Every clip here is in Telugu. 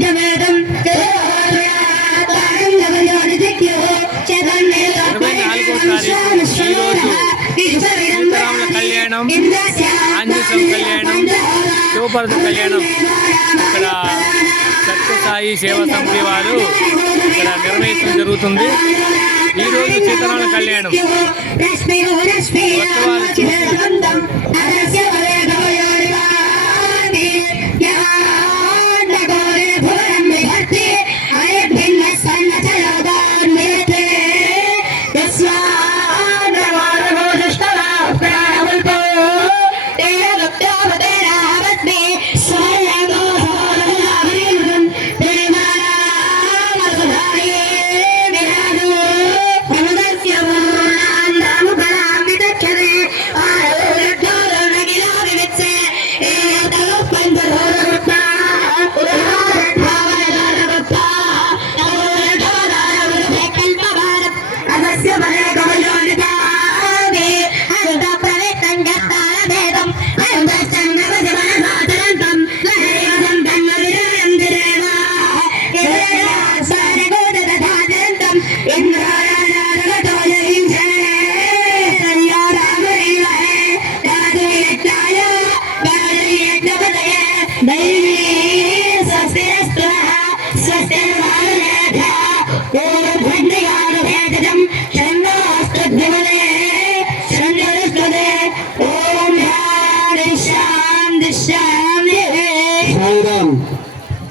యజ్ఞవేదం కళ్యాణం ఆంజనేయ కళ్యాణం శివభరత కళ్యాణం ఇక్కడ సత్యసాయి సేవా సమితి వారు ఇక్కడ నిర్వహించడం జరుగుతుంది. ఈరోజు సీతారాముల కళ్యాణం.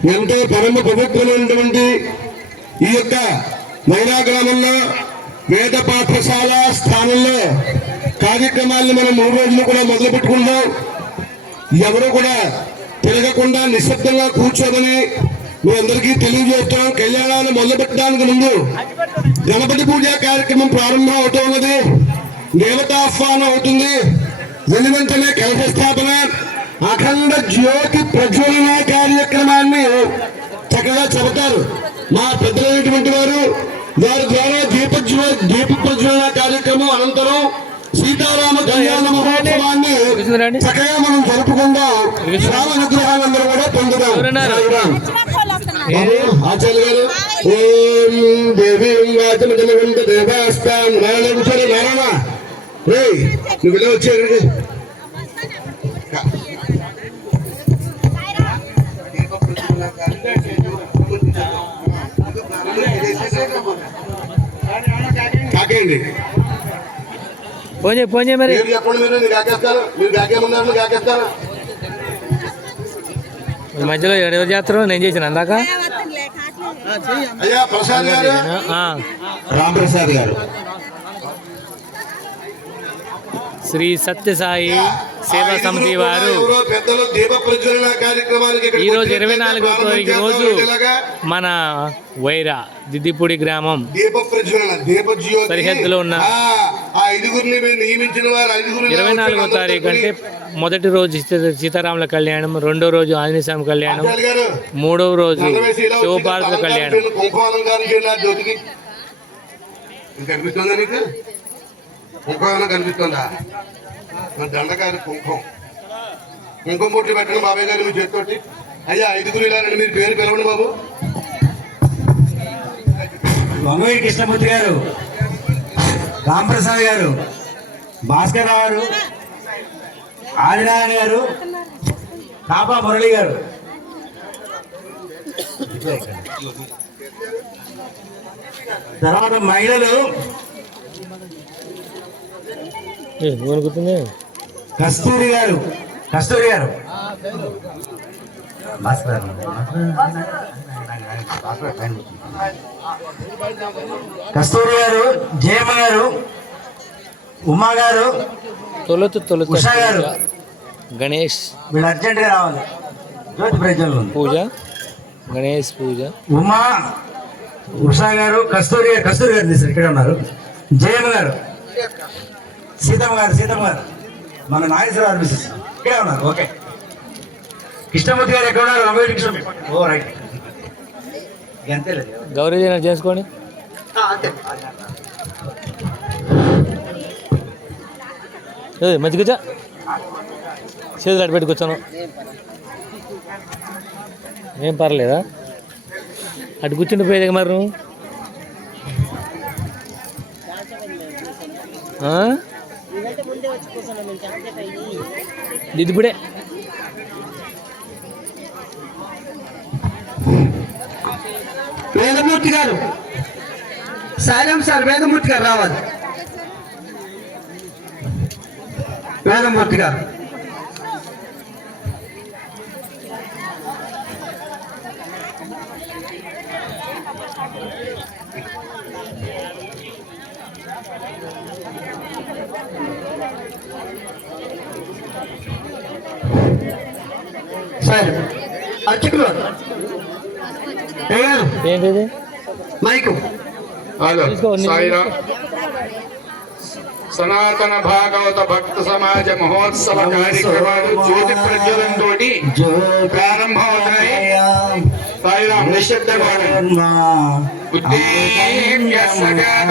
ఎంతో పరమ పవిత్రమైనటువంటి ఈ యొక్క మైరా గ్రామంలో వేద పాఠశాల స్థానంలో కార్యక్రమాలను మనం మూడు రోజులు కూడా మొదలు పెట్టుకున్నాం ఎవరు కూడా తిరగకుండా నిశ్శబ్దంగా కూర్చోమని మీ అందరికీ తెలియజేస్తాం. కళ్యాణాలు మొదలుపెట్టడానికి ముందు గణపతి పూజ కార్యక్రమం ప్రారంభం అవుతున్నది. దేవతాహ్వానం అవుతుంది. వెళ్ళి వెంటనే కలశ స్థాపన అఖండ జ్యోతి ప్రజ్వలన కార్యక్రమాన్ని చక్కగా చెబుతారు. మా పెద్దలైనటువంటి వారు వారి ద్వారా దీప దీప ప్రజ్వలన కార్యక్రమం అనంతరం సీతారామ కళ్యాణ కూర్చుందిరండి. చక్కగా మనం జరుపుకుందాం రామ అనుగ్రహాలందరూ కూడా పొందుదాం. ఆచార్య గారు. ఓం దేవీం వాచమజనగంట దేవాస్తాం. నారాయణ కూర్చోరు నారాయణ. రేయ్ నువ్వు ఇలా వచ్చే కాకేయండి. ఫోన్ చేయి ఫోన్ చేయి మరి. మీరు చెప్పండి మీరు నీకు కాకేస్తారు. మీరు కాకేమన్నారు నువ్వు కాకేస్తారు. ఈ మధ్యలో ఎవరు చేస్తారు? నేను చేసిన అందాక. అయ్యా ప్రసాద్ గారు. రామప్రసాద్ గారు. శ్రీ సత్యసాయి సేవా సమితి వారు ఎవరో పెద్దలు దీప ప్రజ్వలన కార్యక్రమానికి ఇక్కడికి ఈ రోజు వచ్చి ఇరవై నాలుగో తారీఖు రోజు మన వైరా దిద్దిపూడి గ్రామం సరిహద్దులో ఉన్న- ఇరవై నాలుగో తారీఖు అంటే మొదటి రోజు సీత- సీతారాముల కళ్యాణం రెండో రోజు ఆంజనేయ స్వామి కళ్యాణం మూడవ రోజు శివపార్వతుల కళ్యాణం. కనిపిస్తుందా నీకు? కనిపిస్తుందా? నా దండగారి కుంకుమ. కుంకుమ బొట్లు పెట్టండి బాబాయ్ గారు మీ చేతితోటి అయ్యా ఐదుగురు ఇలానండి మీరు పేరు పిలవండి బాబు. వంగవీటి కృష్ణమూర్తి గారు రామప్రసాద్ గారు భాస్కర్ రావు గారు ఆదినారాయణ గారు కాపా మురళి గారు. తర్వాత మహిళలు కస్తూరి గారు కస్తూరి గారు. కస్తూరి గారు జయమ్మ గారు ఉమా గారు తొలుత తొలుత. ఉషా గారు. గణేష్. వీళ్ళు అర్జెంట్గా రావాలి. జ్యోతి ప్రజ్వలన ఉంది. పూజ? గణేష్ పూజ. ఉమా ఉషా గారు కస్తూరి గారు కస్తూరి గారు ఇక్కడ ఉన్నారు. జయమ్మ గారు. సీతమ్మ గారు సీతమ్మ గారు. మన నాగేశ్వరరావు గారు మిస్సెస్ ఇక్కడే ఉన్నారు ఓకే. కృష్ణమూర్తి గారు ఎక్కడ ఉన్నారు? అంబేద్కర్ కృష్ణ ఓ రైట్. గౌరీ చేసుకోండి. ఏ మంచి కూర్చో చేతులు అటు పెట్టి కూర్చోను ఏం పర్లేదా? అటు కూర్చుండిపోయేది మరి నువ్వు? ఇది ఇప్పుడే వేదమూర్తి గారు. సాయం సార్ వేదమూర్తి గారు రావాలి. వేదమూర్తి గారు. సార్ అర్చకులు ఏ గారు ఏంటిది మైకు హలో తీసుకో, నీ- సాయిరామ్ సనాతన భాగవత భక్త సమాజ మహోత్సవ కార్యక్రమాలు జ్యోతి ప్రజ్వలంతో ప్రారంభమవుతున్నాయి సాయిరామ్ నిశ్శబ్దంగా ఉండండి. ఉద్దీప్య సజాత